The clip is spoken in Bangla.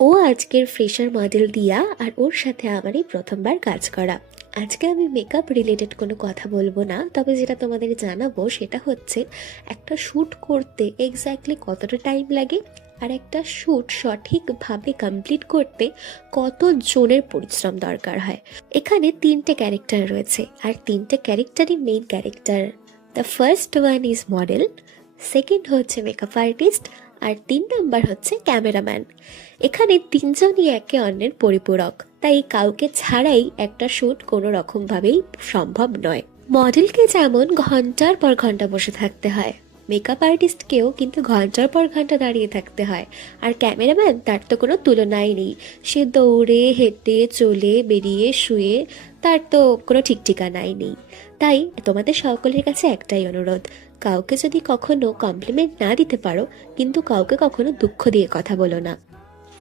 ও আজকের ফ্রেশার মডেল দিয়া, আর ওর সাথে আমারই প্রথমবার কাজ করা। আজকে আমি মেকআপ রিলেটেড কোনো কথা বলবো না, তবে যেটা তোমাদের জানাবো সেটা হচ্ছে একটা শ্যুট করতে এক্স্যাক্টলি কতটা টাইম লাগে, আর একটা শ্যুট সঠিকভাবে কমপ্লিট করতে কত জনের পরিশ্রম দরকার হয়। এখানে তিনটে ক্যারেক্টার রয়েছে, আর তিনটে ক্যারেক্টারই main character. The first one is model, second হচ্ছে মেকআপ আর্টিস্ট, আর 3 নাম্বার হচ্ছে ক্যামেরাম্যান। এখানে তিনজনই একে অন্যের পরিপূরক, তাই কাউকে ছাড়াই একটা শ্যুট কোনো রকমভাবেই সম্ভব নয়। মডেলকে যেমন ঘন্টার পর ঘন্টা বসে থাকতে হয়, মেকআপ আর্টিস্টকেও কিন্তু ঘন্টার পর ঘন্টা দাঁড়িয়ে থাকতে হয়। আর ক্যামেরাম্যান, তার তো কোনো তুলনাই নেই। সে দৌড়ে হেঁটে চলে বেরিয়ে শুয়ে, তার তো কোনো ঠিক ঠিকানাই নেই। তাই তোমাদের সকলের কাছে একটাই অনুরোধ, কাউকে যদি কখনো কমপ্লিমেন্ট না দিতে পারো, কিন্তু কাউকে কখনো দুঃখ দিয়ে কথা বলো না।